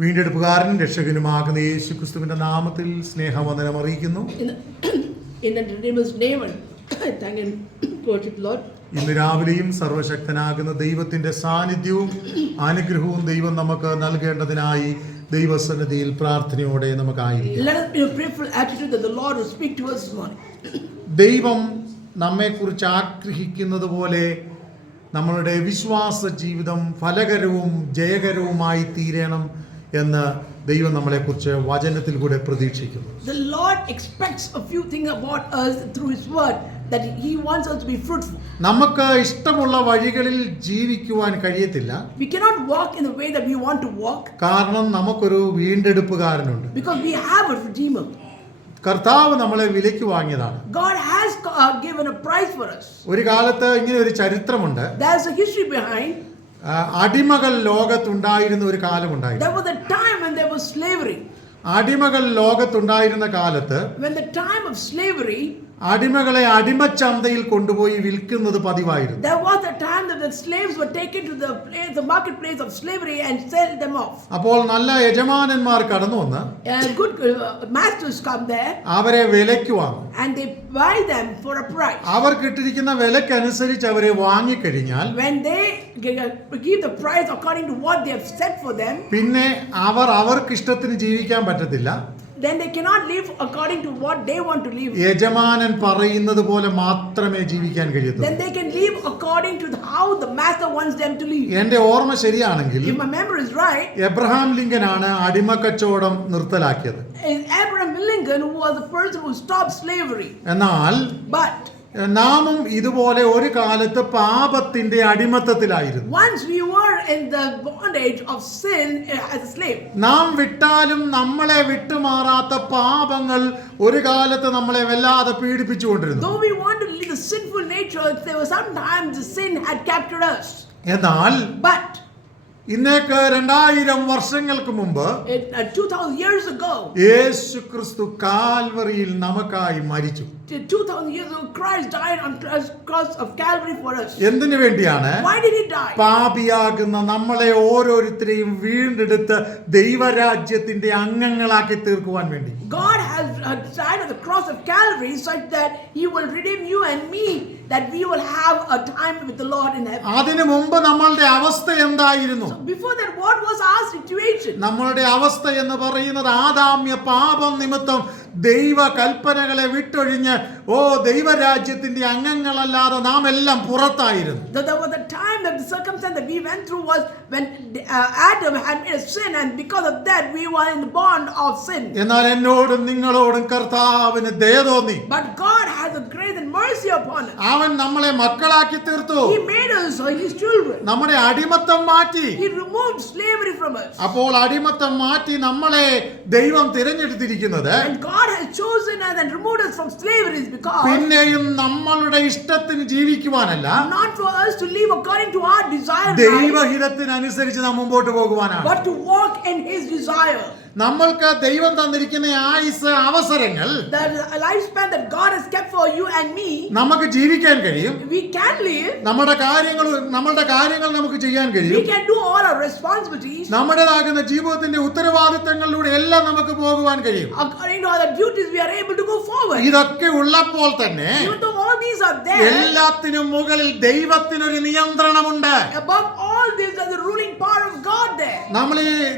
വീണ്ടെടുപ്പുകാരനും രക്ഷകനുമാകുന്ന യേശുക്രിസ്തുവിന്റെ നാമത്തിൽ സ്നേഹവന്ദനം അറിയിക്കുന്നു. ഇന്ന് രാവിലെയും സർവശക്തനാകുന്ന ദൈവത്തിന്റെ സാന്നിധ്യവും അനുഗ്രഹവും ദൈവം നമുക്ക് നൽകേണ്ടതിനായി ദൈവസന്നിധിയിൽ പ്രാർത്ഥനയോടെ നമുക്കായിരിക്കും. ദൈവം നമ്മെക്കുറിച്ച് ആഗ്രഹിക്കുന്നത് പോലെ നമ്മളുടെ വിശ്വാസ ജീവിതം ഫലകരവും ജയകരവുമായി തീരണം എന്ന് ദൈവം നമ്മളെക്കുറിച്ച് വചനത്തിൽ കൂടെ പ്രതീക്ഷിക്കുന്നു. The Lord expects a few things about us through His word, that He wants us to be fruitful. നമുക്ക് ഇഷ്ടമുള്ള വഴികളിൽ ജീവിക്കുവാൻ കഴിയത്തില്ല. We cannot walk in the way that we want to walk. കാരണം നമുക്കൊരു വീണ്ടെടുപ്പുകാരനുണ്ട്. Because we have a Redeemer. കർത്താവ് നമ്മളെ വിലയ്ക്ക് വാങ്ങിയതാണ്. God has given a price for us. ഒരു കാലത്ത് ഇങ്ങനെ ഒരു ചരിത്രമുണ്ട്. There's a history behind. അടിമകൾ ലോകത്തുണ്ടായിരുന്ന ഒരു കാലമുണ്ടായിരുന്നു. There was a time when there was slavery. അടിമകൾ ലോകത്തുണ്ടായിരുന്ന കാലത്ത് When the time of slavery, അടിമകളെ അടിമച്ചന്തയിൽ കൊണ്ടുപോയി വിൽക്കുന്നത് പതിവായിരുന്നു. There was a time that the slaves were taken to the marketplace of slavery and sell them off. അപ്പോൾ നല്ല യജമാനന്മാർ കടന്നു വന്ന് Good masters come there. അവരെ വിലയ്ക്ക് വാങ്ങും. And they buy them for a price. അവർ കിട്ടിയിരിക്കുന്ന വിലക്കനുസരിച്ച് അവരെ വാങ്ങിക്കഴിഞ്ഞാൽ When they give the price according to what they have set for them, പിന്നെ അവർക്ക് ഇഷ്ടത്തിന് ജീവിക്കാൻ പറ്റത്തില്ല. Then they cannot live according to what they want to live. യജമാനൻ പറയുന്നത് പോലെ മാത്രമേ ജീവിക്കാൻ കഴിയൂ. Then they can live according to how the master wants them to live. എൻ്റെ ഓർമ്മ ശരിയാണെങ്കിൽ If my memory is right, Abraham ലിങ്കനാണ് അടിമക്കച്ചവടം നിർത്തലാക്കിയത്. Abraham Lincoln was the person who stopped slavery. എന്നാൽ നാമും ഇതുപോലെ ഒരു കാലത്ത് പാപത്തിന്റെ അടിമത്തത്തിലായിരുന്നു. Once we were in the bondage of sin as a slave. നാം വിട്ടാലും നമ്മളെ വിട്ടുമാറാത്ത പാപങ്ങൾ ഒരു കാലത്ത് നമ്മളെ വല്ലാതെ പീഡിപ്പിച്ചുകൊണ്ടിരുന്നു. Though we want to live the sinful nature, there was sometimes the sin had captured us. എന്നാൽ But ഇന്നേക്ക് 2000 വർഷങ്ങൾക്ക് മുമ്പ് 2000 years ago, യേശുക്രിസ്തു കാൽവറിയിൽ നമുക്കായി മരിച്ചു. 2000 years ago, Christ died on the cross of Calvary for us. എന്തിനു വേണ്ടിയാണ്? Why did He die? പാപിയാകുന്ന നമ്മളെ ഓരോരുത്തരെയും വീണ്ടെടുത്ത് ദൈവരാജ്യത്തിന്റെ അംഗങ്ങളാക്കി തീർക്കുവാൻ വേണ്ടി. God has died on the cross of Calvary such that He will redeem you and me, that we will have a time with the Lord in heaven. അതിനു മുമ്പ് നമ്മളുടെ അവസ്ഥ എന്തായിരുന്നു? So before that, what was our situation? നമ്മളുടെ അവസ്ഥ എന്ന് പറയുന്നത് ആദാമ്യ പാപം നിമിത്തം ദൈവ കൽപ്പനകളെ വിട്ടൊഴിഞ്ഞ് ദൈവരാജ്യത്തിന്റെ അംഗങ്ങളല്ലാതെ നാം എല്ലാം പുറത്തായിരുന്നു. There was a time that the circumstance that we went through was when Adam had made a sin, and because of that we were in the bond of sin. എന്നാൽ എന്നോടും നിങ്ങളോടും കർത്താവിന് ദയ തോന്നി. But God has a grace and mercy upon us. അവൻ നമ്മളെ മക്കളാക്കി തീർത്തു. He made us His children. നമ്മുടെ അടിമത്തം മാറ്റി. He removed slavery from us. അപ്പോൾ അടിമത്തം മാറ്റി നമ്മളെ ദൈവം തിരഞ്ഞെടുത്തിരിക്കുന്നത് And God has chosen us and removed us from slavery because പിന്നെയും നമ്മളുടെ ഇഷ്ടത്തിന് ജീവിക്കുവാനല്ല, not for us to live according to our desire, ദൈവഹിതത്തിനനുസരിച്ച് നാം മുമ്പോട്ട് പോകുവാനാണ്. but to walk in His desire. നമ്മൾക്ക് ദൈവം തന്നിരിക്കുന്ന ആയുസ് അവസരങ്ങൾ, the lifespan that God has kept for you and me, നമുക്ക് ജീവിക്കാൻ കഴിയും. we can live. നമ്മളുടെ കാര്യങ്ങൾ നമുക്ക് ചെയ്യാൻ കഴിയും. We can do all our responsibilities. നമ്മുടേതാകുന്ന ജീവിതത്തിന്റെ ഉത്തരവാദിത്തങ്ങളിലൂടെ എല്ലാം നമുക്ക് പോകുവാൻ കഴിയും. According to our duties, we are able to go forward. ഇതൊക്കെ ഉള്ളപ്പോൾ തന്നെ even though all these are there, എല്ലാത്തിനും മുകളിൽ ദൈവത്തിനൊരു നിയന്ത്രണമുണ്ട്. above all this, there is the ruling power of God there.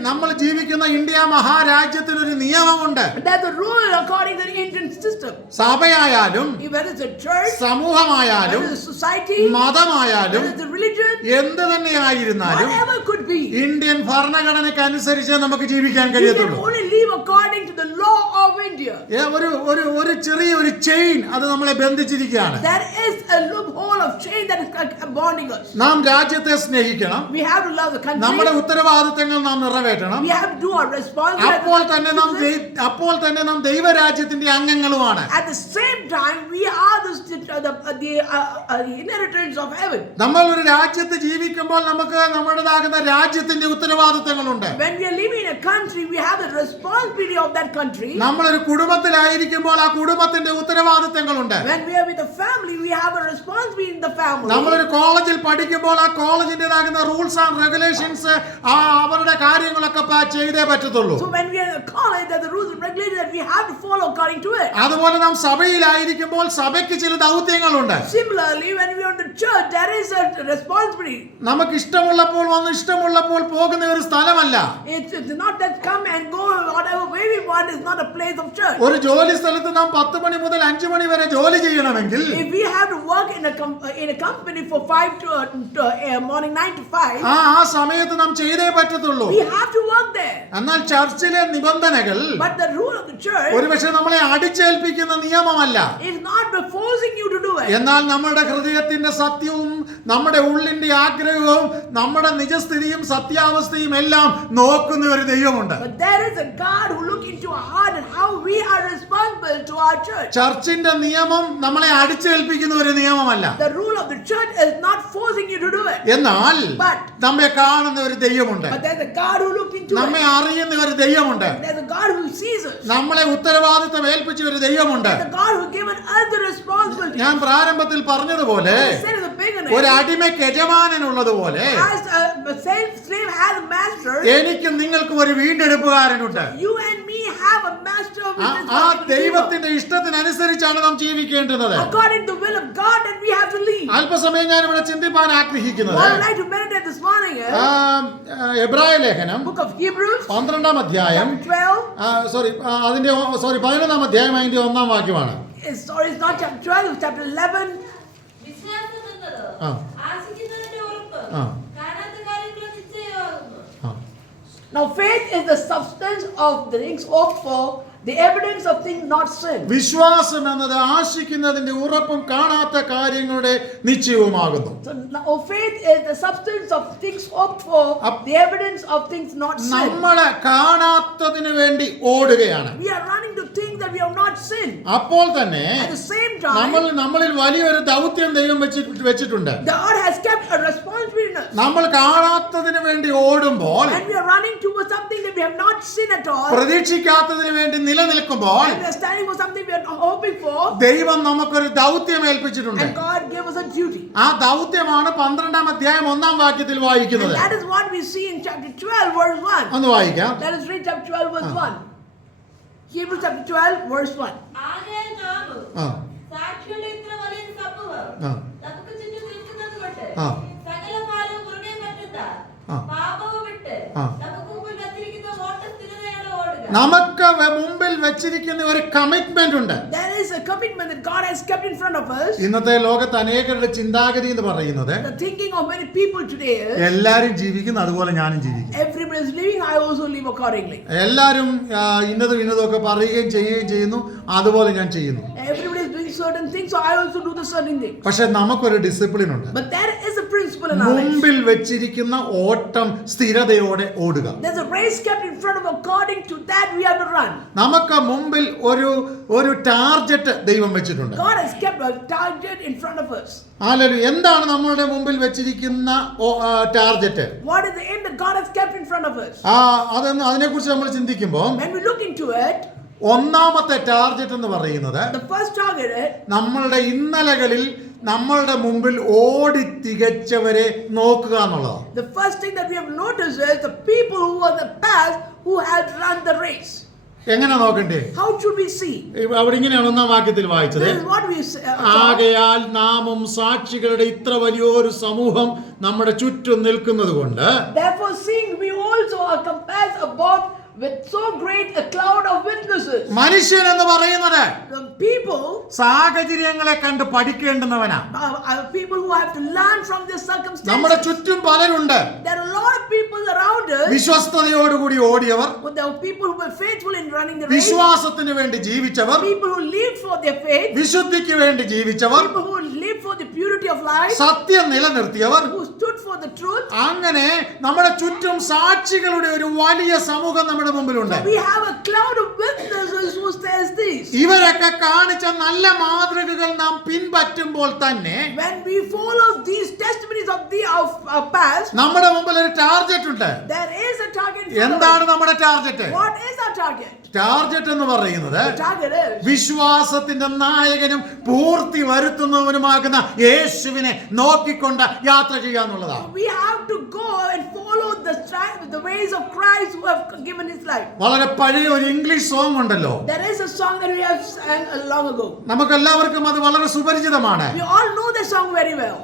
നമ്മൾ ജീവിക്കുന്ന ഇന്ത്യ മഹാരാജ്യത്തിനൊരു നിയമമുണ്ട്. There's a rule according to the Indian system. സഭയായാലും, whether it's a church, സമൂഹമായാലും, whether it's a society, മതമായാലും, whether it's a religion, എന്ത് തന്നെയായിരുന്നാലും whatever could be, Indian ഭരണഘടനയ്ക്ക് അനുസരിച്ച് നമുക്ക് ജീവിക്കാൻ we കഴിയത്തുള്ളൂ. can only live according to the law of India. ഒരു ചെറിയൊരു chain അത് നമ്മളെ ബന്ധിച്ചിരിക്കുകയാണ്. There is a loophole of chain that is bonding us. നാം രാജ്യത്തെ സ്നേഹിക്കണം. We have to love the country. നമ്മുടെ ഉത്തരവാദിത്തങ്ങൾ നാം നിറവേറ്റണം. We have to do our responsibility. അപ്പോൾ തന്നെ നാം ദൈവരാജ്യത്തിന്റെ അംഗങ്ങളുമാണ്. At the same time, we are the inheritors of heaven. നമ്മൾ ഒരു രാജ്യത്ത് ജീവിക്കുമ്പോൾ നമുക്ക് നമ്മുടേതാകുന്ന രാജ്യത്തിന്റെ ഉത്തരവാദിത്തങ്ങളുണ്ട്. When we are living in a country, we have the responsibility of that country. നമ്മളൊരു കുടുംബത്തിലായിരിക്കുമ്പോൾ ആ കുടുംബത്തിന്റെ ഉത്തരവാദിത്തങ്ങളുണ്ട്. When we are with a family, we have a responsibility in the family. നമ്മളൊരു കോളേജിൽ പഠിക്കുമ്പോൾ ആ കോളേജിന്റേതാകുന്ന റൂൾസ് ആൻഡ് റെഗുലേഷൻസ് അവരുടെ കാര്യങ്ങളൊക്കെ ചെയ്തേ പറ്റത്തുള്ളൂ. So when we are in college, there are the rules and regulations that we have to follow according to it. അതുപോലെ നാം സഭയിലായിരിക്കുമ്പോൾ സഭയ്ക്ക് ചില ദൗത്യങ്ങളുണ്ട്. Similarly, when we are in the church, there is a responsibility. നമുക്ക് ഇഷ്ടമുള്ളപ്പോൾ വന്ന് ഇഷ്ടമുള്ളപ്പോൾ പോകുന്ന ഒരു സ്ഥലമല്ല. It's not that come and go whatever way we want. Is not a place of church. ഒരു ജോലി സ്ഥലത്ത് നാം 10 മണി മുതൽ 5 മണി വരെ ജോലി ചെയ്യണമെങ്കിൽ If we have to work in a company for 5 to morning 9 to 5, ആ സമയത്ത് നാം ചെയ്തേ പറ്റത്തുള്ളൂ. we have to work there. എന്നാൽ ചർച്ചിലെ നിബന്ധനകൾ But the rule of the church ഒരുപക്ഷെ നമ്മളെ അടിച്ചേൽപ്പിക്കുന്ന നിയമമല്ല. is not forcing you to do it. എന്നാൽ നമ്മുടെ ഹൃദയത്തിന്റെ സത്യവും നമ്മുടെ ഉള്ളിന്റെ ആഗ്രഹവും നമ്മുടെ നിജസ്ഥിതിയും സത്യാവസ്ഥയും എല്ലാം നോക്കുന്ന ഒരു ദൈവമുണ്ട്. But there is a God who looks into our heart and how we are responsible to our church. ചർച്ചിന്റെ നിയമം നമ്മളെ അടിച്ചേൽപ്പിക്കുന്ന ഒരു നിയമമല്ല. The rule of the church is not forcing you to do it. എന്നാൽ But നമ്മെ കാണുന്ന ഒരു ദൈവമുണ്ട്. there's a God who looks into നമ്മെ it. അറിയുന്ന ഒരു ദൈവമുണ്ട്. There's a God who sees us. നമ്മളെ ഉത്തരവാദിത്തം ഏൽപ്പിച്ച ഒരു ദൈവമുണ്ട്. There's a God who given us the responsibility. ഞാൻ പ്രാരംഭത്തിൽ പറഞ്ഞതുപോലെ I said in the beginning, ഒരു അടിമയ്ക്ക് യജമാനനുള്ളതുപോലെ as a slave has a master, എനിക്കും നിങ്ങൾക്കും ഒരു വീണ്ടെടുപ്പുകാരനുണ്ട്. you and me have a master of ആ ദൈവത്തിന്റെ ഇഷ്ടത്തിനനുസരിച്ചാണ് നാം ജീവിക്കേണ്ടത്. according to the will of God that we have to lead. അല്പസമയം ഞാൻ ഇവിടെ ചിന്തിപ്പാൻ ആഗ്രഹിക്കുന്നത് What I would like to meditate this morning is എബ്രായ ലേഖനം book of Hebrews 12-ാം അധ്യായം 12. അതിന്റെ 11-ാം അധ്യായം അതിന്റെ 1-ാം വാക്യമാണ്. It's not chapter 12, it's chapter 11. ആ. ആ. ആ. Now faith is the substance of the things hoped for, the evidence of things not seen. വിശ്വാസം എന്നത് ആശിക്കുന്നതിന്റെ ഉറപ്പും കാണാത്ത കാര്യങ്ങളുടെ നിശ്ചയവുമാകുന്നു. So now faith is the substance of things hoped for, the evidence of things not seen. നമ്മളെ കാണാത്തതിനു വേണ്ടി ഓടുകയാണ്. We are running to things that we have not seen. അപ്പോൾ തന്നെ At the same time, നമ്മളിൽ വലിയൊരു ദൗത്യം ദൈവം വെച്ചിട്ടുണ്ട്. God has kept a responsibility in us. നമ്മൾ കാണാത്തതിനു വേണ്ടി ഓടുമ്പോൾ, And we are running towards something that we have not seen at all. പ്രതീക്ഷിക്കാത്തതിനു വേണ്ടി നിലനിൽക്കുമ്പോൾ, And we are standing for something we are hoping for. ദൈവം നമുക്കൊരു ദൗത്യം ഏൽപ്പിച്ചിട്ടുണ്ട്. And God gave us a duty. ആ ദൗത്യമാണ് 12-ാം അധ്യായം 1-ാം വാക്യത്തിൽ And വായിക്കുന്നത്. that is what we see in chapter 12, verse 1. ഒന്ന് വായിക്കാം. Let us read chapter 12, verse 1. Hebrews chapter 12, verse 1. ആ. ആ. ആ. നമുക്ക് മുമ്പിൽ വെച്ചിരിക്കുന്ന ഒരു കമ്മിറ്റ്മെന്റ് ഉണ്ട്. There is a commitment that God has kept in front of us. ഇന്നത്തെ ലോകത്ത് അനേകരുടെ ചിന്താഗതി എന്ന് പറയുന്നത്, The thinking of many people today is, എല്ലാരും ജീവിക്കുന്നു അതുപോലെ ഞാനും ജീവിക്കും. everybody is living, I also live accordingly. എല്ലാരും ഇന്നതും ഒക്കെ പറയുകയും ചെയ്യുകയും ചെയ്യുന്നു, അതുപോലെ ഞാൻ ചെയ്യുന്നു. Everybody is doing certain things, so I also do the certain thing. പക്ഷെ നമുക്കൊരു ഡിസിപ്ലിൻ ഉണ്ട്. But there is a principle in our lives. മുമ്പിൽ വെച്ചിരിക്കുന്ന ഓട്ടം സ്ഥിരതയോടെ ഓടുക. There's a race kept in front of, according to that we have to run. നമുക്ക് മുമ്പിൽ ഒരു ടാർഗറ്റ് ദൈവം വെച്ചിട്ടുണ്ട്. God has kept a target in front of us. Hallelujah. എന്താണ് നമ്മളുടെ മുമ്പിൽ വെച്ചിരിക്കുന്ന target? What is the end that God has kept in front of us? അതിനെക്കുറിച്ച് നമ്മൾ ചിന്തിക്കുമ്പോൾ, When we look into it, ഒന്നാമത്തെ ടാർഗറ്റ് എന്ന് പറയുന്നത്, the first target is, നമ്മളുടെ ഇന്നലകളിൽ നമ്മളുടെ മുമ്പിൽ ഓടി തികച്ചവരെ നോക്കുക എന്നുള്ളതാണ്. the first thing that we have noticed is the people who were in the past who had run the race. എങ്ങനെ നോക്കണ്ടേ? How should we see? അവിടെ ഇങ്ങനെയാണ് 1-ാം വാക്യത്തിൽ വായിച്ചത്. This is what we ആകയാൽ നാമും സാക്ഷികളുടെ ഇത്ര വലിയൊരു സമൂഹം നമ്മുടെ ചുറ്റും നിൽക്കുന്നത് കൊണ്ട്, therefore seeing we also are compassed about with so great a cloud of witnesses. മനുഷ്യൻ എന്ന് പറയുന്നത് The people സാഹചര്യങ്ങളെ കണ്ട് പഠിക്കേണ്ടുന്നവനാ. are people who have to learn from their circumstances. നമ്മുടെ ചുറ്റും പലരുണ്ട്. There are a lot of people around us. വിശ്വസ്തയോടുകൂടി ഓടിയവർ, There are people who were faithful in running the race. വിശ്വാസത്തിന് വേണ്ടി ജീവിച്ചവർ, People who lived for their faith. വിശുദ്ധിക്ക് വേണ്ടി ജീവിച്ചവർ, People who lived for the purity of life. സത്യം നിലനിർത്തിയവർ. Who stood for the truth. അങ്ങനെ നമ്മുടെ ചുറ്റും സാക്ഷികളുടെ ഒരു വലിയ സമൂഹം നമ്മുടെ മുമ്പിലുണ്ട്. We have a cloud of witnesses who says this. ഇവരൊക്കെ കാണിച്ച നല്ല മാതൃകകൾ നാം പിൻപറ്റുമ്പോൾ തന്നെ, When we follow these testimonies of our past, നമ്മുടെ മുമ്പിൽ ഒരു ടാർഗറ്റ് ഉണ്ട്. there is a target. എന്താണ് നമ്മുടെ target? What is our target? Target എന്ന് പറയുന്നത് The target is വിശ്വാസത്തിന്റെ നായകനും പൂർത്തി വരുത്തുന്നവനുമാകുന്ന യേശുവിനെ നോക്കിക്കൊണ്ട് യാത്ര ചെയ്യാന്നുള്ളതാണ്. we have to go and follow the ways of Christ who have given his life. വളരെ പഴയ ഒരു ഇംഗ്ലീഷ് സോങ് ഉണ്ടല്ലോ. There is a song that we have sang long ago. നമുക്കെല്ലാവർക്കും അത് വളരെ സുപരിചിതമാണ്. We all know the song very well.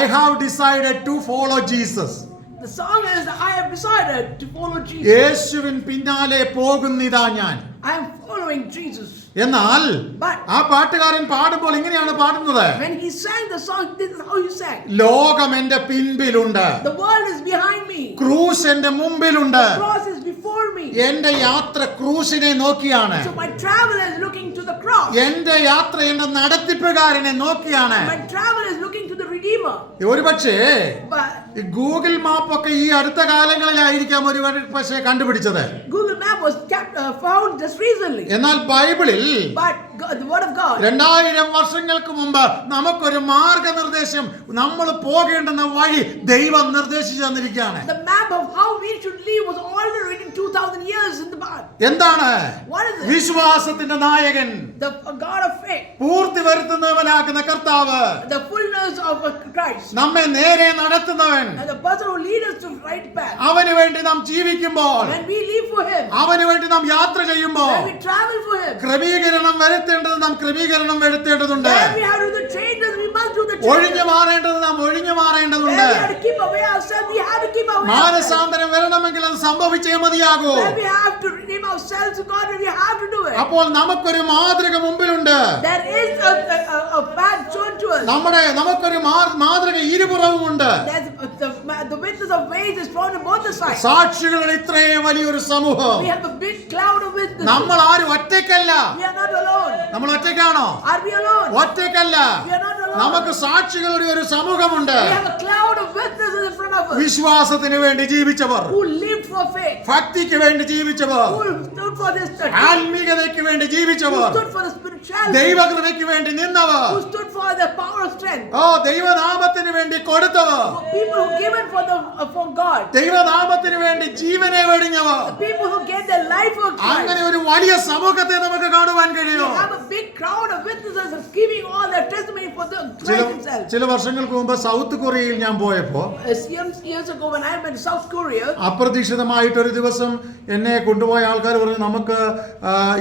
I have decided to follow Jesus. The song is, I have decided to follow Jesus. യേശുവിൻ പിന്നാലെ പോകുന്നിതാ ഞാൻ. I am following Jesus. എന്നാൽ But ആ പാട്ടുകാരൻ പാടുമ്പോൾ ഇങ്ങനെയാണ് പാടുന്നത്. when he sang the song, this is how he sang. ലോകം എന്റെ പിൻപിലുണ്ട്, The world is behind me. ക്രൂശ് എന്റെ മുമ്പിലുണ്ട്, The cross is before me. എന്റെ യാത്ര ക്രൂശിനെ നോക്കിയാണ്, So my travel is looking to the cross. എന്റെ യാത്ര എന്റെ നടത്തിപ്പുകാരനെ നോക്കിയാണ്. My travel is looking to the Redeemer. ഒരുപക്ഷേ But ഗൂഗിൾ മാപ്പ് ഒക്കെ ഈ അടുത്ത കാലങ്ങളിലായിരിക്കാം ഒരു പക്ഷേ കണ്ടുപിടിച്ചത്. Google Map was found just recently. എന്നാൽ ബൈബിളിൽ But the Word of God, 2000 വർഷങ്ങൾക്ക് മുമ്പ് നമുക്കൊരു മാർഗനിർദ്ദേശം, നമ്മൾ പോകേണ്ടുന്ന വഴി ദൈവം നിർദ്ദേശിച്ചു തന്നിരിക്കുകയാണ്. the map of how we should live was already written 2000 years in the past. എന്താണ്? What is it? വിശ്വാസത്തിന്റെ നായകൻ, The God of faith, പൂർത്തി വരുത്തുന്നവനാകുന്ന കർത്താവ്, the fullness of Christ, നമ്മെ നേരെ നടത്തുന്നവൻ, and the person who leads us to right path. അവന് വേണ്ടി നാം ജീവിക്കുമ്പോൾ, When we live for Him, അവന് വേണ്ടി നാം യാത്ര ചെയ്യുമ്പോൾ when we travel for Him, ക്രമീകരണം വരുത്തേണ്ടത് നാം ക്രമീകരണം വരുത്തേണ്ടതുണ്ട്. when we have to do the changes, we must do the ഒഴിഞ്ഞു changes. മാറേണ്ടത് നാം ഒഴിഞ്ഞു When മാറേണ്ടതുണ്ട്. we have to keep away ourselves, we have to keep away ourselves. മാനസാന്തരം വരണമെങ്കിൽ അത് സംഭവിച്ചേ മതിയാകൂ. When we have to redeem ourselves to God, we have to do it. അപ്പോൾ നമുക്കൊരു മാതൃക മുമ്പിലുണ്ട്. There is a path shown to us. നമുക്കൊരു മാതൃക ഇരുപുറവുമുണ്ട്. There's the witness of ways is found on both the sides. സാക്ഷികളുടെ ഇത്രയും വലിയൊരു സമൂഹം. We have a big cloud of witnesses. നമ്മൾ ആരും ഒറ്റയ്ക്കല്ല. We are not alone. നമ്മൾ ഒറ്റയ്ക്കാണോ? Are we alone? ഒറ്റയ്ക്കല്ല. We are not alone. നമുക്ക് സാക്ഷികളുടെ ഒരു സമൂഹമുണ്ട്. We have a cloud of witnesses in front of us വിശ്വാസത്തിന് വേണ്ടി ജീവിച്ചവർ, who lived for faith, ഭക്തിക്ക് വേണ്ടി ജീവിച്ചവർ, who stood for this church, ആത്മീകതയ്ക്ക് വേണ്ടി who ജീവിച്ചവർ, stood for the spirituality, ദൈവകൃപയ്ക്ക് വേണ്ടി നിന്നവർ, who stood for the power of strength, ദൈവനാമത്തിന് വേണ്ടി കൊടുത്തവർ, people who given for God, ദൈവനാമത്തിന് വേണ്ടി ജീവനെ വെടിഞ്ഞവർ. people who gave their life for അങ്ങനെ Christ. ഒരു വലിയ സമൂഹത്തെ നമുക്ക് കാണുവാൻ കഴിയും. We have a big crowd of witnesses giving all their testimony for the Christ himself. ചില വർഷങ്ങൾക്ക് മുമ്പ് സൗത്ത് കൊറിയയിൽ ഞാൻ പോയപ്പോ Years ago when I went to South Korea, അപ്രതീക്ഷിതമായിട്ടൊരു ദിവസം എന്നെ കൊണ്ടുപോയ ആൾക്കാർ പറഞ്ഞു, നമുക്ക്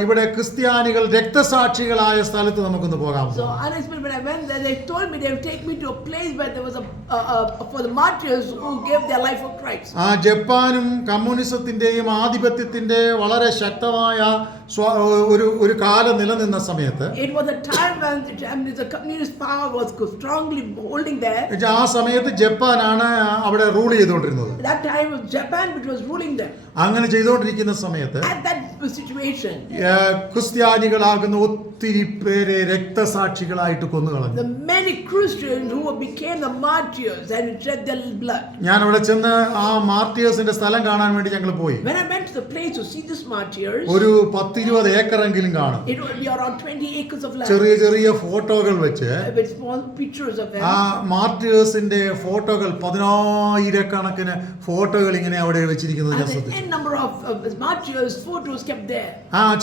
ഇവിടെ ക്രിസ്ത്യാനികൾ രക്തസാക്ഷികളായ സ്ഥലത്ത് നമുക്കൊന്ന് പോകാം. so unexpected when I went there, they told me they would take me to a place where there was for the martyrs who gave their life for Christ. ജപ്പാനും കമ്മ്യൂണിസത്തിന്റെയും ആധിപത്യത്തിന്റെ വളരെ ശക്തമായ ഒരു കാലം നിലനിന്ന സമയത്ത്, It was a time when the communist power was strongly holding there. ആ സമയത്ത് ജപ്പാനാണ് അവിടെ റൂൾ ചെയ്തുകൊണ്ടിരുന്നത്. That time was Japan which was ruling there. അങ്ങനെ ചെയ്തുകൊണ്ടിരിക്കുന്ന സമയത്ത് At that situation, ക്രിസ്ത്യാനികളാകുന്ന ഒത്തിരി പേരെ രക്തസാക്ഷികളായിട്ട് കൊന്നുകളഞ്ഞു. the many Christians who became the martyrs and shed their blood. ഞാൻ അവിടെ ചെന്ന് ആ മാർട്ടിയേഴ്സിന്റെ സ്ഥലം കാണാൻ വേണ്ടി ഞങ്ങൾ പോയി. When I went to the place to see these martyrs, ഒരു 10-20 ഏക്കറെങ്കിലും കാണും. it would be around 20 acres of land ചെറിയ ചെറിയ ഫോട്ടോകൾ വെച്ച് with small pictures of them. ആ മാർട്ടിയേഴ്സിന്റെ ഫോട്ടോകൾ 10,000 ഫോട്ടോകൾ ഇങ്ങനെ അവിടെ വെച്ചിരിക്കുന്നത് ഞാൻ And ശ്രദ്ധിച്ചു. n number of martyrs photos kept there.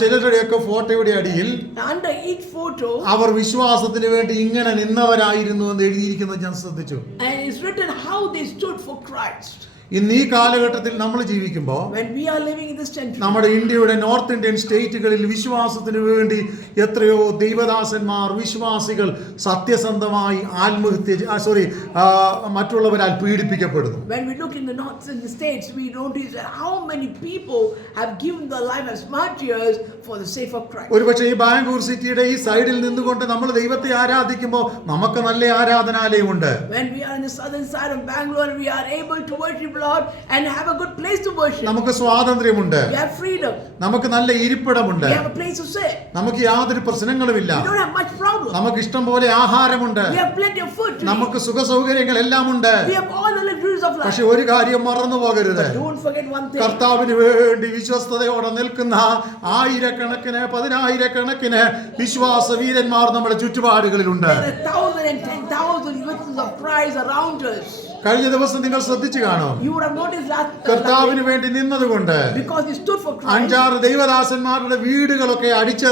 ചിലരുടെയൊക്കെ ഫോട്ടോയുടെ അടിയിൽ Under each photo, അവർ വിശ്വാസത്തിന് വേണ്ടി ഇങ്ങനെ നിന്നവരായിരുന്നു എന്ന് എഴുതിയിരിക്കുന്നത് ഞാൻ ശ്രദ്ധിച്ചു. and it's written how they stood for Christ. ഇന്ന് ഈ കാലഘട്ടത്തിൽ നമ്മൾ ജീവിക്കുമ്പോൾ When we are living in this century, നമ്മുടെ ഇന്ത്യയുടെ നോർത്ത് ഇന്ത്യൻ സ്റ്റേറ്റുകളിൽ വിശ്വാസത്തിന് വേണ്ടി എത്രയോ ദൈവദാസന്മാർ, വിശ്വാസികൾ സത്യസന്ധമായി മറ്റുള്ളവരാൽ പീഡിപ്പിക്കപ്പെടുന്നു. when we look in the north in the states, we notice that how many people have given their life as martyrs for the sake of Christ. ഒരുപക്ഷെ ഈ ബാംഗ്ലൂർ സിറ്റിയുടെ ഈ സൈഡിൽ നിന്നുകൊണ്ട് നമ്മൾ ദൈവത്തെ ആരാധിക്കുമ്പോൾ നമുക്ക് നല്ല ആരാധനാലയമുണ്ട്. When we are in the southern side of Bangalore, we are able to worship Lord and have a good place to worship. നമുക്ക് സ്വാതന്ത്ര്യമുണ്ട്. We have freedom. നമുക്ക് നല്ല ഇരിപ്പിടമുണ്ട്. We have a place to sit. നമുക്ക് യാതൊരു പ്രശ്നങ്ങളുമില്ല. We don't have much problem. നമുക്ക് ഇഷ്ടം പോലെ ആഹാരമുണ്ട്. We have plenty of food to eat. നമുക്ക് സുഖസൗകര്യങ്ങൾ എല്ലാം ഉണ്ട്. We have all the luxuries of life. പക്ഷെ ഒരു കാര്യം മറന്നു പോകരുത്. But don't forget one thing. കർത്താവിന് വേണ്ടി വിശ്വസ്തയോടെ നിൽക്കുന്ന ആയിരക്കണക്കിന് 10,000 വിശ്വാസ വീരന്മാർ നമ്മുടെ ചുറ്റുപാടുകളിലുണ്ട്. There are 1,000 and 10,000 witnesses of Christ around us. കഴിഞ്ഞ ദിവസം നിങ്ങൾ ശ്രദ്ധിച്ചു കാണും. You would have noticed last കർത്താവിന് വേണ്ടി നിന്നതുകൊണ്ട് because he stood for Christ. 5-6 ദൈവദാസന്മാരുടെ വീടുകളൊക്കെ അടിച്ച്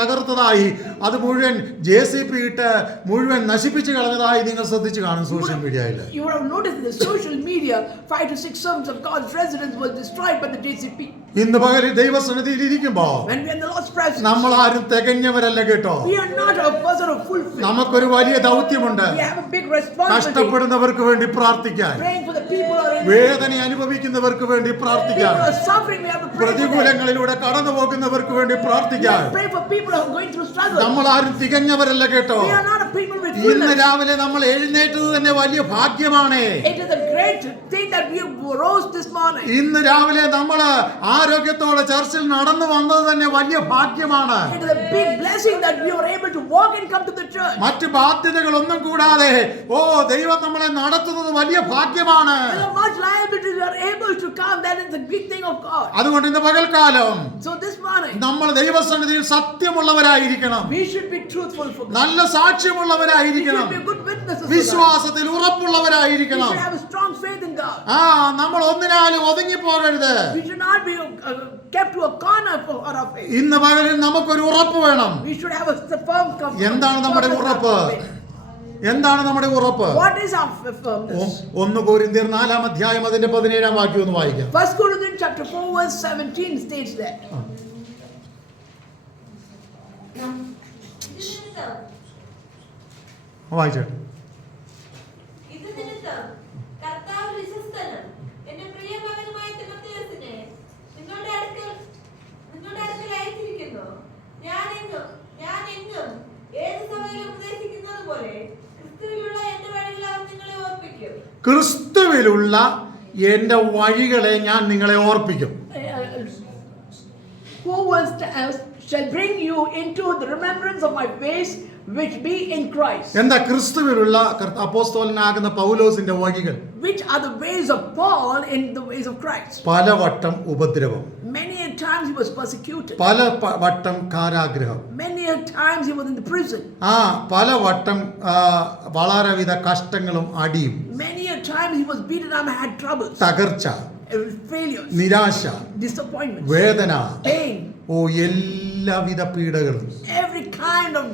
തകർത്തതായി, അത് മുഴുവൻ JCB ഇട്ട് മുഴുവൻ നശിപ്പിച്ചു കളഞ്ഞതായി നിങ്ങൾ ശ്രദ്ധിച്ചു കാണും സോഷ്യൽ മീഡിയയിൽ. You would have noticed in the social media 5 to 6 servants of God's residence was destroyed by the JCB. ഇന്ന് പകരം ദൈവസന്നിധിയിൽ ഇരിക്കുമ്പോ When we are in the Lord's presence, നമ്മൾ ആരും തികഞ്ഞവരല്ല കേട്ടോ. we are not a person of full faith. നമുക്കൊരു വലിയ ദൗത്യമുണ്ട്. We have a big responsibility. കഷ്ടപ്പെടുന്നവർക്ക് വേണ്ടി പ്രാർത്ഥിക്കാൻ, Praying for the people who are in വേദന അനുഭവിക്കുന്നവർക്ക് വേണ്ടി പ്രാർത്ഥിക്കാൻ, people who are suffering. We have to pray for them. പ്രതികൂലങ്ങളിലൂടെ കടന്നു പോകുന്നവർക്ക് വേണ്ടി പ്രാർത്ഥിക്കാൻ. Pray for people who are going through struggles. നമ്മൾ ആരും തികഞ്ഞവരല്ല കേട്ടോ. We are not a people with ഇന്ന് fullness. രാവിലെ നമ്മൾ എഴുന്നേറ്റത് തന്നെ വലിയ ഭാഗ്യമാണ്. It is a great thing that we rose this morning. ഇന്ന് രാവിലെ നമ്മൾ ആരോഗ്യത്തോടെ ചർച്ചിൽ നടന്നു വന്നത് തന്നെ വലിയ ഭാഗ്യമാണ്. It is a big blessing that we were able to walk and come to the church. മറ്റു ബാധ്യതകളൊന്നും കൂടാതെ ദൈവം നമ്മളെ നടത്തുന്നത് വലിയ ഭാഗ്യമാണ്. Without much liability, we are able to come. That is the big thing of God. അതുകൊണ്ട് ഇന്ന് പകൽക്കാലം So this morning, നമ്മൾ ദൈവസന്നിധിയിൽ സത്യമുള്ളവരായിരിക്കണം, we should be truthful for God. നല്ല We സാക്ഷ്യമുള്ളവരായിരിക്കണം, should be good witnesses for God. വിശ്വാസത്തിൽ We ഉറപ്പുള്ളവരായിരിക്കണം. should have a strong faith in God. നമ്മൾ ഒന്നിനാലും ഒതുങ്ങിപ്പോകരുത്. We should not be kept to a corner for our faith. ഇന്ന് പകലിൽ നമുക്കൊരു ഉറപ്പ് വേണം. We should have a firm comfort. എന്താണ് നമ്മുടെ ഉറപ്പ്? എന്താണ് നമ്മുടെ ഉറപ്പ്? What is our firmness? 1 കൊരിന്ത്യർ 4-ാം അധ്യായം അതിന്റെ 17-ാം വാക്യം ഒന്ന് വായിക്കാം. 1 Corinthians chapter 4 verse 17 states that. വായിച്ചേ. ഇത് നിമിത്തം കർത്താവ് വിശ്വസ്തനും എന്റെ പ്രിയമകനുമായ തിമോഥെയോസിനെ നിങ്ങളുടെ അടുക്കൽ അയച്ചിരിക്കുന്നു. ഞാൻ എങ്ങും ഏത് സഭയിലും ഉപദേശിക്കുന്നത് പോലെ ക്രിസ്തുവിലുള്ള എന്റെ വഴികൾ അവൻ നിങ്ങളെ ഓർപ്പിക്കും. ക്രിസ്തുവിലുള്ള എന്റെ വഴികളെ ഞാൻ നിങ്ങളെ ഓർപ്പിക്കും. Who shall bring you into the remembrance of my ways which be in Christ. എന്താ ക്രിസ്തുവിലുള്ള അപ്പോസ്തലനാകുന്ന പൗലോസിന്റെ വഴികൾ? Which are the ways of Paul in the ways of Christ. പലവട്ടം ഉപദ്രവം, Many a times he was persecuted. പലവട്ടം കാരാഗ്രഹം, Many a times he was in the prison. പലവട്ടം വളരെവിധ കഷ്ടങ്ങളും അടിയും, Many a times he was beaten up and had troubles, തകർച്ച, failures, നിരാശ, disappointments, വേദന, pain, എല്ലാവിധ പീഡകളും. every kind of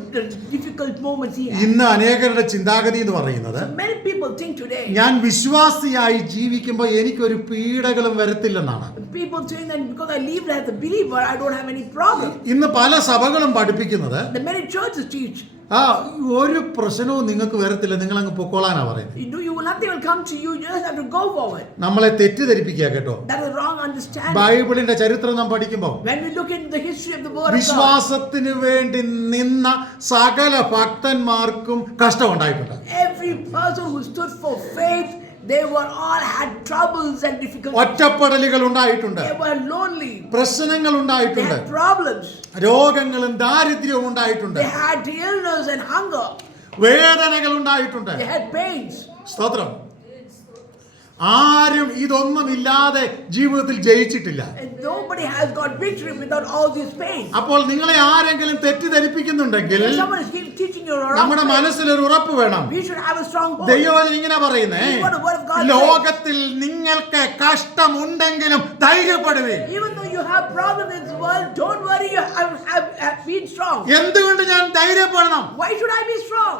difficult moments he had. ഇന്ന് അനേകരുടെ ചിന്താഗതി എന്ന് പറയുന്നത്, So many people think today, ഞാൻ വിശ്വാസിയായി ജീവിക്കുമ്പോൾ എനിക്കൊരു പീഡകളും വരത്തില്ലെന്നാണ്. people think that because I live as a believer, I don't have any problem. ഇന്ന് പല സഭകളും പഠിപ്പിക്കുന്നത് The many churches teach, ഒരു പ്രശ്നവും നിങ്ങൾക്ക് വരത്തില്ല, നിങ്ങൾ അങ്ങ് പൊക്കോളാനാ പറയുന്നത്. nothing will come to you, you just have to go forward. നമ്മളെ തെറ്റിദ്ധരിപ്പിക്കുക കേട്ടോ. That is wrong understanding. ബൈബിളിന്റെ ചരിത്രം നാം പഠിക്കുമ്പോൾ When we look in the history of the word of God, വിശ്വാസത്തിന് വേണ്ടി നിന്ന സകല ഭക്തന്മാർക്കും കഷ്ടമുണ്ടായിട്ടുണ്ട്. every person who stood for faith, they were all had troubles and difficulties. ഒറ്റപ്പെടലുകൾ ഉണ്ടായിട്ടുണ്ട്, They were lonely. പ്രശ്നങ്ങൾ They ഉണ്ടായിട്ടുണ്ട്, had problems. രോഗങ്ങളും ദാരിദ്ര്യവും ഉണ്ടായിട്ടുണ്ട്, They had illness and hunger. വേദനകൾ ഉണ്ടായിട്ടുണ്ട്. They had pains. സ്തോത്രം. ആരും ഇതൊന്നുമില്ലാതെ ജീവിതത്തിൽ ജയിച്ചിട്ടില്ല. And nobody has got victory without all these pains. അപ്പോൾ നിങ്ങളെ ആരെങ്കിലും തെറ്റിദ്ധരിപ്പിക്കുന്നുണ്ടെങ്കിൽ If someone is teaching you wrong നമ്മുടെ faith, മനസ്സിലൊരു ഉറപ്പ് വേണം. we should have a strong hope. ദൈവവചനം ഇങ്ങനെ പറയുന്നേ, What the word of God ലോകത്തിൽ നിങ്ങൾക്ക് കഷ്ടമുണ്ടെങ്കിലും ധൈര്യപ്പെടുവീൻ. Even though you have problems in this world, don't worry, you have been strong. എന്തുകൊണ്ട് ഞാൻ ധൈര്യപ്പെടണം? Why should I be strong?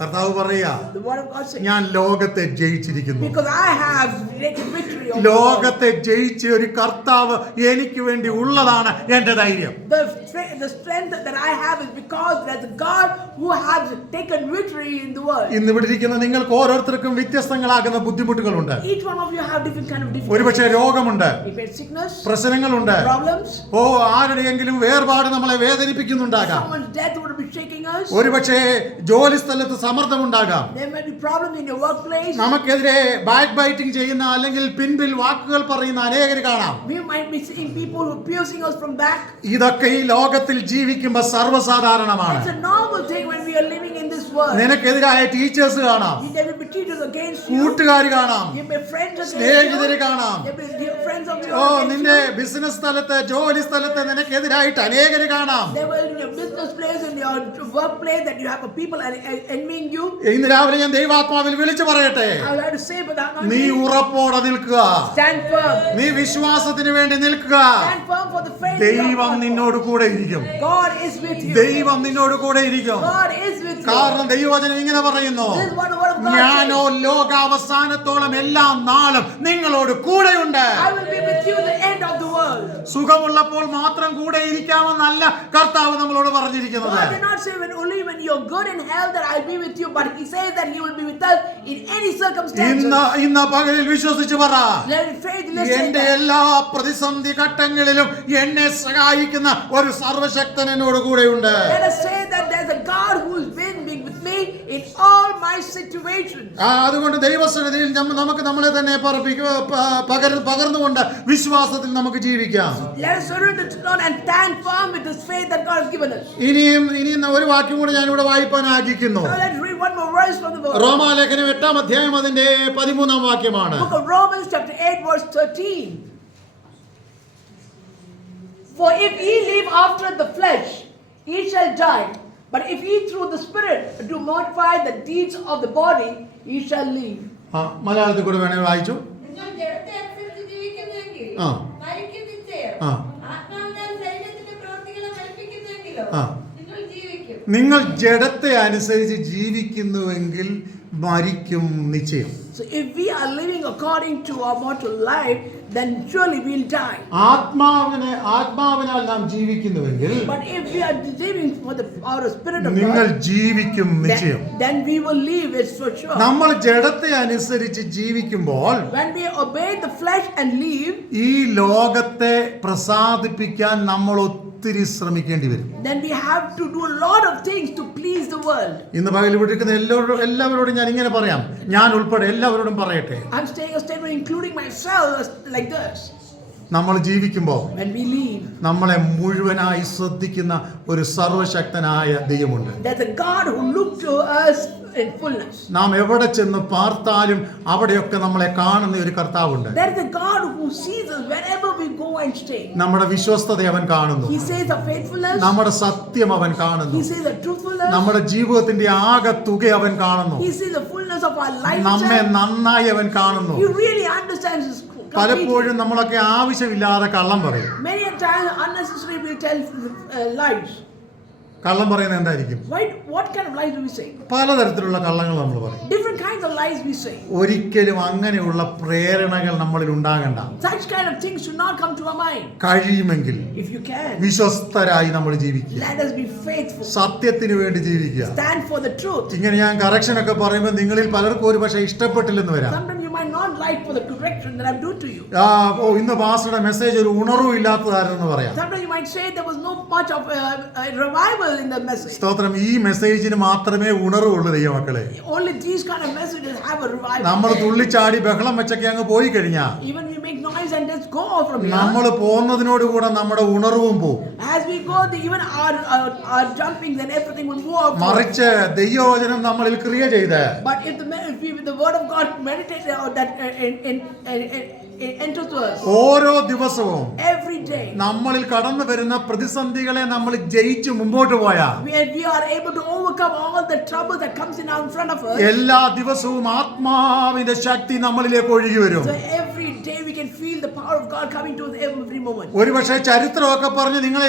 കർത്താവ് പറയാ, The word of God says, ഞാൻ ലോകത്തെ ജയിച്ചിരിക്കുന്നു. because I have taken victory over the world. ലോകത്തെ ജയിച്ച ഒരു കർത്താവ് എനിക്ക് വേണ്ടി ഉള്ളതാണ് എന്റെ ധൈര്യം. The strength that I have is because there's a God who has taken victory in the world. ഇന്ന് ഇവിടെ ഇരിക്കുന്ന നിങ്ങൾക്ക് ഓരോരുത്തർക്കും വ്യത്യസ്തങ്ങളാകുന്ന ബുദ്ധിമുട്ടുകളുണ്ട്. Each one of you have different kind of difficulties. ഒരുപക്ഷെ രോഗമുണ്ട്, If it's sickness, പ്രശ്നങ്ങളുണ്ട്, problems, ആരുടെയെങ്കിലും വേർപാട് നമ്മളെ വേദനിപ്പിക്കുന്നുണ്ടാകാം. someone's death would be shaking us. ഒരുപക്ഷെ ജോലി സ്ഥലത്ത് സമ്മർദ്ദമുണ്ടാകാം. There may be problems in your workplace. നമുക്കെതിരെ ബാക്ക് ബൈറ്റിംഗ് ചെയ്യുന്ന അല്ലെങ്കിൽ പിൻപിൽ വാക്കുകൾ പറയുന്ന അനേകർ കാണാം. We might be seeing people who are piercing us from back. ഇതൊക്കെ ഈ ലോകത്തിൽ ജീവിക്കുമ്പോൾ സർവ്വസാധാരണമാണ്. It's a normal thing when we are living in this word. നിനക്കെതിരായ ടീച്ചേഴ്സ് കാണാം, There will be teachers against you. കൂട്ടുകാർ കാണാം, There will be friends against സ്നേഹിതര് you. കാണാം. There will be friends of oh, yours നിന്റെ against you. Business സ്ഥലത്ത്, ജോലി സ്ഥലത്ത് നിനക്കെതിരായിട്ട് അനേകര് കാണാം. There will be a business place, in your workplace, that you have a people envying you. ഇന്ന് രാവിലെ ഞാൻ ദൈവാത്മാവിൽ വിളിച്ചു പറയട്ടെ, I would like to say, but that നീ ഉറപ്പോടെ നിൽക്കുക, stand firm. നീ വിശ്വാസത്തിന് വേണ്ടി നിൽക്കുക. Stand firm for the faith. ദൈവം നിന്നോട് കൂടെ ഇരിക്കും, God is with you. ദൈവം നിന്നോട് കൂടെ ഇരിക്കും. God is with you. കാരണം ദൈവവചനം ഇങ്ങനെ പറയുന്നു, This is what the word of God ഞാനോ ലോകാവസാനത്തോളം എല്ലാ നാളും നിങ്ങളോട് കൂടെയുണ്ട്. says. I will be with you the end of the world. സുഖമുള്ളപ്പോൾ മാത്രം കൂടെ ഇരിക്കാമെന്നല്ല കർത്താവ് നമ്മളോട് പറഞ്ഞിരിക്കുന്നത്. God did not say only when you're good in health that I'll be with you, but He says that He will be with us in any circumstances. ഇന്ന് പകലിൽ വിശ്വസിച്ച് പറ, Let faith listen. എന്റെ എല്ലാ പ്രതിസന്ധി ഘട്ടങ്ങളിലും എന്നെ സഹായിക്കുന്ന ഒരു സർവശക്തൻ എന്നോട് കൂടെയുണ്ട്. Let us say that there's a God who's been with me in all my situations. അതുകൊണ്ട് ദൈവസന്നിധിയിൽ നമുക്ക് നമ്മളെ തന്നെ പകർന്നുകൊണ്ട് വിശ്വാസത്തിൽ നമുക്ക് ജീവിക്കാം. Let us surrender to God and stand firm with this faith that God has given us. ഇനിയും ഒരു വാക്യം കൂടെ ഞാനിവിടെ വായിപ്പാൻ ആഗ്രഹിക്കുന്നു. Now let's read one more verse from the book. റോമാലേഖനം 8-ാം അധ്യായം അതിന്റെ 13-ാം വാക്യമാണ്. Book of Romans chapter 8 verse 13. For if ye live after the flesh, ye shall die. But if ye through the Spirit do mortify the deeds of the body, ye shall live. മലയാളത്തിൽ കൂടെ വേണേ വായിച്ചു. നിങ്ങൾ ജഡത്തെ അനുസരിച്ച് ജീവിക്കുന്നുവെങ്കിൽ മരിക്കും നിശ്ചയം. ആത്മാവിനാൽ ശരീരത്തിന്റെ പ്രവൃത്തികളെ ഫലിപ്പിക്കുന്നുവെങ്കിലോ നിങ്ങൾ ജീവിക്കും. നിങ്ങൾ ജഡത്തെ അനുസരിച്ച് ജീവിക്കുന്നുവെങ്കിൽ മരിക്കും നിശ്ചയം. So if we are living according to our mortal life, then surely we'll die. ആത്മാവിനാൽ നാം ജീവിക്കുന്നുവെങ്കിൽ, But if we are living for the our spirit of നിങ്ങൾ God, ജീവിക്കും നിശ്ചയം. then we will live, it's for sure. നമ്മൾ ജഡത്തെ അനുസരിച്ച് ജീവിക്കുമ്പോൾ When we obey the flesh and live, ഈ ലോകത്തെ പ്രസാദിപ്പിക്കാൻ നമ്മൾ ഒത്തിരി ശ്രമിക്കേണ്ടി വരും. then we have to do a lot of things to please the world. ഇന്ന് പകൽ ഇവിടെ ഇരിക്കുന്ന എല്ലാവരോടും ഞാൻ ഇങ്ങനെ പറയാം, ഞാൻ ഉൾപ്പെടെ എല്ലാവരോടും പറയട്ടെ, I'm saying a statement including myself like this. നമ്മൾ ജീവിക്കുമ്പോൾ When we live, നമ്മളെ മുഴുവനായി ശ്രദ്ധിക്കുന്ന ഒരു സർവശക്തനായ ദൈവമുണ്ട്. there's a God who looks to us in fullness. നാം എവിടെ ചെന്ന് പാർത്താലും അവിടെയൊക്കെ നമ്മളെ കാണുന്ന ഒരു കർത്താവുണ്ട്. There is a God who sees us wherever we go and stay. നമ്മുടെ വിശ്വസ്തത അവൻ കാണുന്നു, He sees the faithfulness. നമ്മുടെ സത്യം അവൻ കാണുന്നു, He sees the truthfulness. നമ്മുടെ ജീവിതത്തിന്റെ ആകെ തുക അവൻ കാണുന്നു, He sees the fullness of our life. നമ്മെ നന്നായി അവൻ കാണുന്നു. He really understands His completely. പലപ്പോഴും നമ്മളൊക്കെ ആവശ്യമില്ലാതെ കള്ളം പറയും. Many a times unnecessary we tell lies. കള്ളം പറയുന്നത് എന്തായിരിക്കും? What kind of lies do we say? പലതരത്തിലുള്ള കള്ളങ്ങൾ നമ്മൾ പറയും. Different kinds of lies we say. ഒരിക്കലും അങ്ങനെയുള്ള പ്രേരണകൾ നമ്മളിൽ ഉണ്ടാകണ്ട. Such kind of things should not come to our mind. കഴിയുമെങ്കിൽ If you can, വിശ്വസ്തരായി നമ്മൾ ജീവിക്കുക, let us be faithful. സത്യത്തിന് വേണ്ടി ജീവിക്കുക. Stand for the truth. ഇങ്ങനെ ഞാൻ കറക്ഷൻ ഒക്കെ പറയുമ്പോൾ നിങ്ങളിൽ പലർക്കും ഒരു പക്ഷേ ഇഷ്ടപ്പെട്ടില്ലെന്ന് വരാം. Sometimes you might not like for the correction that I'm doing to you. ഇന്ന് പാസ്റ്ററുടെ മെസ്സേജ് ഒരു ഉണർവും ഇല്ലാത്തതാരെന്ന് പറയാം. Sometimes you might say there was no much of a revival in the message. സ്തോത്രം. ഈ മെസ്സേജിന് മാത്രമേ ഉണർവുള്ളൂ ദൈവമക്കളെ. Only these kind of messages have a revival. നമ്മൾ തുള്ളിച്ചാടി ബഹളം വെച്ചൊക്കെ അങ്ങ് പോയി കഴിഞ്ഞാൽ, Even we make noise and just go off from here. നമ്മൾ പോകുന്നതിനോട് കൂടെ നമ്മുടെ ഉണർവും പോകും. As we go, even our jumping, then everything will move off. മറിച്ച് ദൈവവചനം നമ്മളിൽ ക്രിയ ചെയ്ത്, But if the word of God meditated on that enters to us ഓരോ ദിവസവും every day, നമ്മളിൽ കടന്നു വരുന്ന പ്രതിസന്ധികളെ നമ്മൾ ജയിച്ച് മുമ്പോട്ട് പോയാൽ, we are able to overcome all the trouble that comes in front of us. എല്ലാ ദിവസവും ആത്മാവിന്റെ ശക്തി നമ്മളിലേക്ക് ഒഴുകി വരും. So every day we can feel the power of God coming to us every moment. ഒരുപക്ഷെ ചരിത്രമൊക്കെ പറഞ്ഞ് നിങ്ങളെ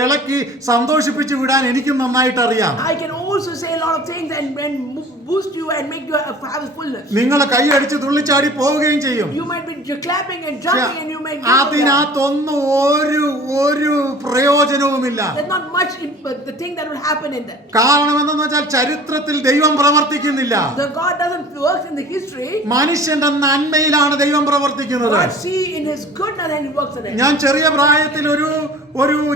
ഇളക്കി സന്തോഷിപ്പിച്ച് വിടാൻ എനിക്കും നന്നായിട്ട് അറിയാം. I can also say a lot of things and boost you and make you have fullness. നിങ്ങൾ കൈയടിച്ച് തുള്ളിച്ചാടി പോവുകയും ചെയ്യും. You might be clapping and jumping and you may അതിനകത്തൊന്നും ഒരു പ്രയോജനവുമില്ല. There's not much the thing that will happen in that. കാരണം എന്തെന്ന് വെച്ചാൽ ചരിത്രത്തിൽ ദൈവം പ്രവർത്തിക്കുന്നില്ല. The God doesn't work in the history. മനുഷ്യന്റെ നന്മയിലാണ് ദൈവം പ്രവർത്തിക്കുന്നത്. God see in His goodness and He works in it. ഞാൻ ചെറിയ പ്രായത്തിൽ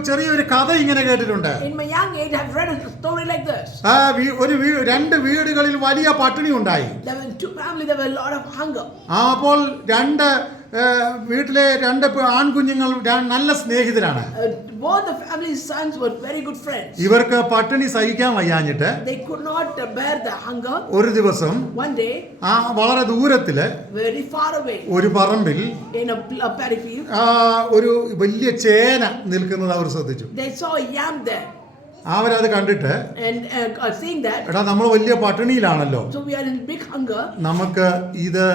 ചെറിയൊരു കഥ ഇങ്ങനെ കേട്ടിട്ടുണ്ട്. In my young age, I've read a story like this. രണ്ട് വീടുകളിൽ വലിയ പട്ടിണി ഉണ്ടായി. There were two families, there were a lot of hunger. അപ്പോൾ രണ്ട് വീട്ടിലെ രണ്ട് ആൺകുഞ്ഞുങ്ങൾ നല്ല സ്നേഹിതരാണ്. Both the family's sons were very good friends. ഇവർക്ക് പട്ടിണി സഹിക്കാൻ വയ്യാഞ്ഞിട്ട് They could not bear the hunger. ഒരു ദിവസം One day, വളരെ ദൂരത്തില് very far away, ഒരു പറമ്പിൽ in a paddy field, ഒരു വലിയ ചേന നിൽക്കുന്നത് അവർ ശ്രദ്ധിച്ചു. they saw a yam there. അവരത് കണ്ടിട്ട്, And seeing that, എടാ നമ്മൾ വലിയ പട്ടിണിയിലാണല്ലോ, so we are in big hunger. നമുക്ക് ഇത്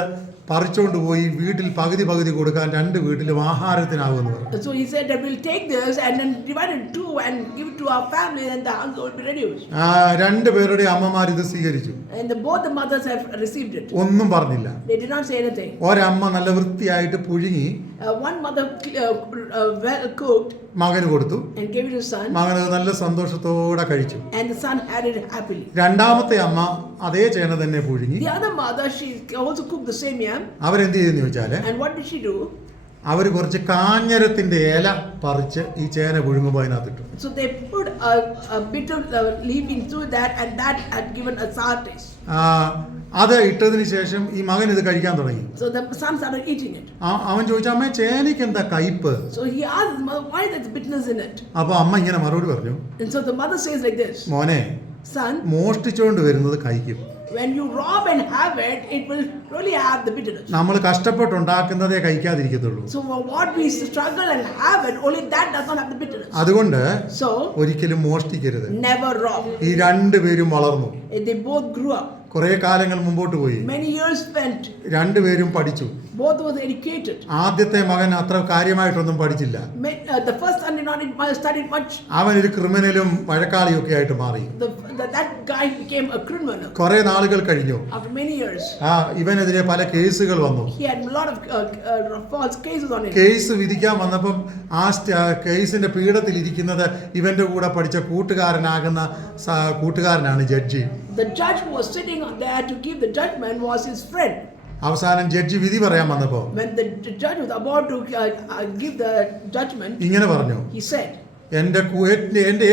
പറിച്ചുകൊണ്ട് പോയി വീട്ടിൽ പകുതി കൊടുക്കാൻ രണ്ട് വീട്ടിലും ആഹാരത്തിനാകുമെന്ന് പറഞ്ഞു. So he said that we'll take this and then divide it in two and give it to our family and the hunger will be reduced. രണ്ട് പേരുടെ അമ്മമാർ ഇത് സ്വീകരിച്ചു. And both the mothers have received it. ഒന്നും പറഞ്ഞില്ല. They did not say anything. ഒരമ്മ നല്ല വൃത്തിയായിട്ട് പുഴുങ്ങി One mother well cooked മകന് കൊടുത്തു. and gave it to his son. മകന് നല്ല സന്തോഷത്തോടെ കഴിച്ചു. And the son had it happily. രണ്ടാമത്തെ അമ്മ അതേ ചേന തന്നെ പുഴുങ്ങി. The other mother, she also cooked the same yam. അവരെന്ത് ചെയ്തെന്ന് ചോദിച്ചാല്, And what did she do? അവര് കുറച്ച് കാഞ്ഞരത്തിന്റെ ഇല പറിച്ച് ഈ ചേന പുഴുങ്ങുമ്പോൾ അതിനകത്തിട്ടു. So they put a bit of leaf into that, and that had given a sour taste. അത് ഇട്ടതിന് ശേഷം ഈ മകൻ ഇത് കഴിക്കാൻ തുടങ്ങി. So the son started eating it. അവൻ ചോദിച്ചു, അമ്മേ ചേനയ്ക്ക് എന്താ കയ്പ്? So he asked his mother, why there's bitterness in it? അപ്പൊ അമ്മ ഇങ്ങനെ മറുപടി പറഞ്ഞു, And so the mother says like this, മോനെ, son, മോഷ്ടിച്ചുകൊണ്ട് വരുന്നത് കഴിക്കും. when you rob and have it, it will really have the bitterness. നമ്മൾ കഷ്ടപ്പെട്ടുണ്ടാക്കുന്നതേ കഴിക്കാതിരിക്കത്തുള്ളൂ. So what we struggle and have it, only that does not have the bitterness. അതുകൊണ്ട് So ഒരിക്കലും മോഷ്ടിക്കരുത്. never rob. ഈ രണ്ടുപേരും വളർന്നു. They both grew up. കുറെ കാലങ്ങൾ മുമ്പോട്ട് പോയി. Many years spent. രണ്ടുപേരും പഠിച്ചു. Both was educated. ആദ്യത്തെ മകൻ അത്ര കാര്യമായിട്ടൊന്നും പഠിച്ചില്ല. The first son did not study much. അവനൊരു ക്രിമിനലും വഴക്കാളിയും ഒക്കെ ആയിട്ട് മാറി. That guy became a criminal. കുറെ നാളുകൾ കഴിഞ്ഞു. After many years. ഇവനെതിരെ പല കേസുകൾ വന്നു. He had a lot of false cases on him. Case വിധിക്കാൻ വന്നപ്പം കേസിന്റെ പീഠത്തിൽ ഇരിക്കുന്നത് ഇവന്റെ കൂടെ പഠിച്ച കൂട്ടുകാരനാണ് judge. The judge who was sitting there to give the judgment was his friend. അവസാനം ജഡ്ജി വിധി പറയാൻ വന്നപ്പോ When the judge was about to give the judgment, ഇങ്ങനെ പറഞ്ഞു, he said, എന്റെ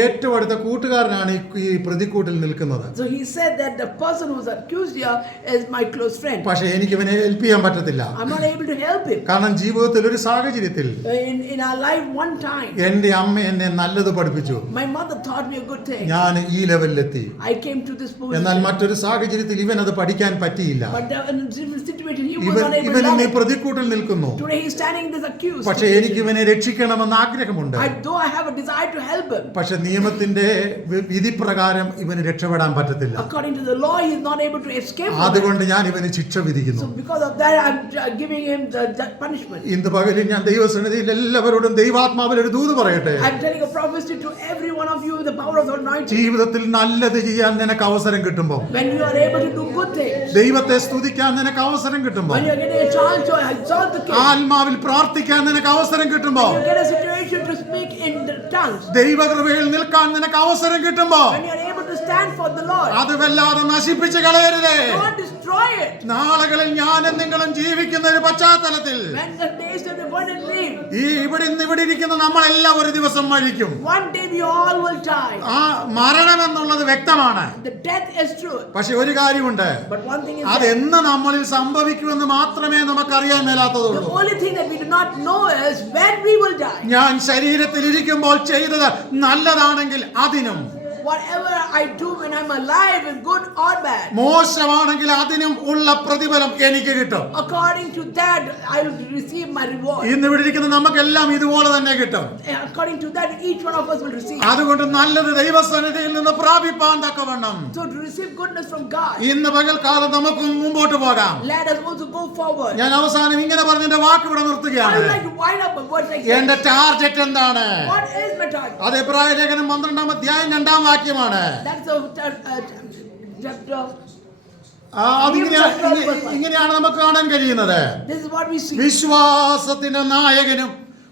ഏറ്റവും അടുത്ത കൂട്ടുകാരനാണ് ഈ പ്രതിക്കൂട്ടിൽ നിൽക്കുന്നത്. so he said that the person who was accused here is my close friend. പക്ഷെ എനിക്ക് ഇവനെ ഹെൽപ്പ് ചെയ്യാൻ പറ്റത്തില്ല. I'm not able to help him. കാരണം ജീവിതത്തിൽ ഒരു സാഹചര്യത്തിൽ In our life one time, എന്റെ അമ്മ എന്നെ നല്ലത് പഠിപ്പിച്ചു. my mother taught me a good thing. ഞാൻ ഈ ലെവലിലെത്തി. I came to this position. എന്നാൽ മറ്റൊരു സാഹചര്യത്തിൽ ഇവൻ അത് പഠിക്കാൻ പറ്റിയില്ല. But in a different situation, he was not able to ഇവൻ learn ഇന്ന് it. പ്രതിക്കൂട്ടിൽ നിൽക്കുന്നു. Today he is standing this accused. പക്ഷെ എനിക്ക് ഇവനെ രക്ഷിക്കണമെന്ന് ആഗ്രഹമുണ്ട്. Though I have a desire to help him, പക്ഷെ നിയമത്തിന്റെ വിധി പ്രകാരം ഇവന് രക്ഷപ്പെടാൻ പറ്റത്തില്ല. according to the law, he is not able to escape from it. അതുകൊണ്ട് ഞാൻ ഇവന് ശിക്ഷ വിധിക്കുന്നു. So because of that, I'm giving him the punishment. ഇന്ന് പകലിൽ ഞാൻ ദൈവസന്നിധിയിൽ എല്ലാവരോടും ദൈവാത്മാവിൽ ഒരു ദൂത് പറയട്ടെ. I'm telling a prophecy to every one of you with the power of the anointing. ജീവിതത്തിൽ നല്ലത് ചെയ്യാൻ നിനക്ക് അവസരം കിട്ടുമ്പോൾ, When you are able to do good things, ദൈവത്തെ സ്തുതിക്കാൻ നിനക്ക് അവസരം കിട്ടുമ്പോൾ, when you are getting a chance to exalt the king, ആത്മാവിൽ പ്രാർത്ഥിക്കാൻ നിനക്ക് അവസരം കിട്ടുമ്പോൾ, you get a situation to speak in the tongues, ദൈവകൃപയിൽ നിൽക്കാൻ നിനക്ക് അവസരം കിട്ടുമ്പോൾ, when you are able to stand for the Lord, അത് വല്ലാതെ നശിപ്പിച്ച് കളയരുതേ. don't destroy it. നാളുകളിൽ ഞാനും നിങ്ങളും ജീവിക്കുന്ന ഒരു പശ്ചാത്തലത്തിൽ When the days that we're going to live, ഇവിടെ ഇരിക്കുന്ന നമ്മളെല്ലാം ഒരു ദിവസം മരിക്കും. one day we all will die. മരണം എന്നുള്ളത് വ്യക്തമാണ്. The death is true. പക്ഷെ ഒരു കാര്യമുണ്ട്, But one thing is അതെന്ന് നമ്മളിൽ സംഭവിക്കുമെന്ന് മാത്രമേ നമുക്കറിയാൻ the മേലാത്തതുള്ളൂ. only thing that we do not know is when we will die. ഞാൻ ശരീരത്തിൽ ഇരിക്കുമ്പോൾ ചെയ്തത് നല്ലതാണെങ്കിൽ അതിനും, Whatever I do when I'm alive is good or bad. മോശമാണെങ്കിൽ അതിനും ഉള്ള പ്രതിഫലം എനിക്ക് കിട്ടും. According to that, I will receive my reward. ഇന്ന് ഇവിടെ ഇരിക്കുന്ന നമുക്കെല്ലാം ഇതുപോലെ തന്നെ കിട്ടും. According to that, each one of us will receive. അതുകൊണ്ട് നല്ലത് ദൈവസന്നിധിയിൽ നിന്ന് പ്രാപിപ്പാൻ തക്കവണ്ണം So to receive goodness from God, ഇന്ന് പകൽക്കാലം നമുക്ക് മുമ്പോട്ട് പോകാം. let us also go forward. ഞാൻ അവസാനം ഇങ്ങനെ പറഞ്ഞ എന്റെ വാക്ക് ഇവിടെ I നിർത്തുകയാണ്. would like to wind up a word like എന്റെ this. ടാർഗറ്റ് എന്താണ്? What is my target? അത് എബ്രായ ലേഖനം 12-ാം അധ്യായം 2-ാം വാക്യമാണ്. That's the chapter. ഇങ്ങനെയാണ് നമുക്ക് കാണാൻ കഴിയുന്നത്. This is what we see. വിശ്വാസത്തിന്റെ നായകനും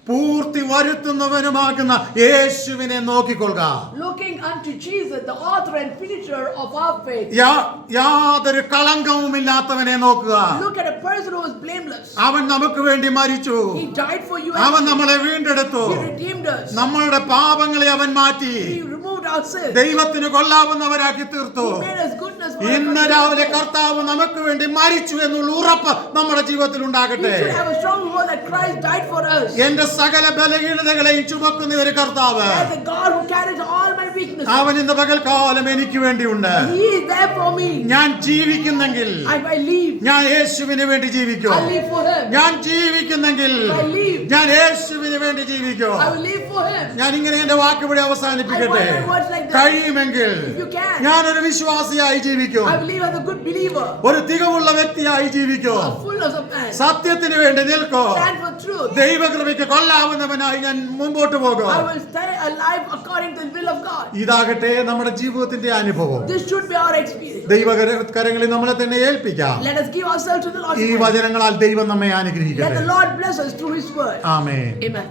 പൂർത്തി വരുത്തുന്നവനുമാകുന്ന യേശുവിനെ നോക്കിക്കൊള്ളുക. Looking unto Jesus, the author and finisher of our faith. യാതൊരു കളങ്കവുമില്ലാത്തവനെ നോക്കുക. Look at a person who is blameless. അവൻ നമുക്ക് വേണ്ടി മരിച്ചു. He died for you. അവൻ നമ്മളെ വീണ്ടെടുത്തു. He redeemed us. നമ്മളുടെ പാപങ്ങളെ അവൻ മാറ്റി He removed our sins. ദൈവത്തിന് കൊള്ളാവുന്നവരാക്കി തീർത്തു. He made us good righteousness. For ഇന്ന് according to രാവിലെ the law. കർത്താവ് നമുക്ക് വേണ്ടി മരിച്ചു എന്നുള്ള ഉറപ്പ് നമ്മുടെ ജീവിതത്തിൽ We ഉണ്ടാകട്ടെ. should have a strong hold that Christ died for us. എന്റെ സകല ബലഹീനതകളെയും ചുമക്കുന്ന ഒരു കർത്താവ്, As the God who carries all my weaknesses. അവൻ ഇന്ന് പകൽക്കാലം എനിക്ക് വേണ്ടിയുണ്ട്. He is there for me. ഞാൻ ജീവിക്കുന്നെങ്കിൽ If I leave, ഞാൻ യേശുവിന് വേണ്ടി ജീവിക്കും. I live for Him. ഞാൻ ജീവിക്കുന്നെങ്കിൽ If I leave, ഞാൻ യേശുവിന് വേണ്ടി ജീവിക്കും. I will live for Him. ഞാൻ ഇങ്ങനെ എന്റെ വാക്കിവിടെ I അവസാനിപ്പിക്കട്ടെ. want my words like that. കഴിയുമെങ്കിൽ If you can, ഞാനൊരു വിശ്വാസിയായി ജീവിക്കും. I will live as a good believer. ഒരു തികവുള്ള വ്യക്തിയായി ജീവിക്കും. A fullness of man. സത്യത്തിന് വേണ്ടി നിൽക്കും. Stand for truth. ദൈവകൃപയ്ക്ക് കൊള്ളാവുന്നവനായി ഞാൻ മുമ്പോട്ട് പോകും. I will stay alive according to the will of God. ഇതാകട്ടെ നമ്മുടെ ജീവിതത്തിന്റെ അനുഭവം. This should be our experience. ദൈവകരങ്ങളിൽ നമ്മളെ തന്നെ ഏൽപ്പിക്കാം. Let us give ourselves to the Lord. ഈ വചനങ്ങളാൽ ദൈവം നമ്മെ Let the അനുഗ്രഹിക്കട്ടെ. Lord bless us through His word. ആമേൻ. Amen.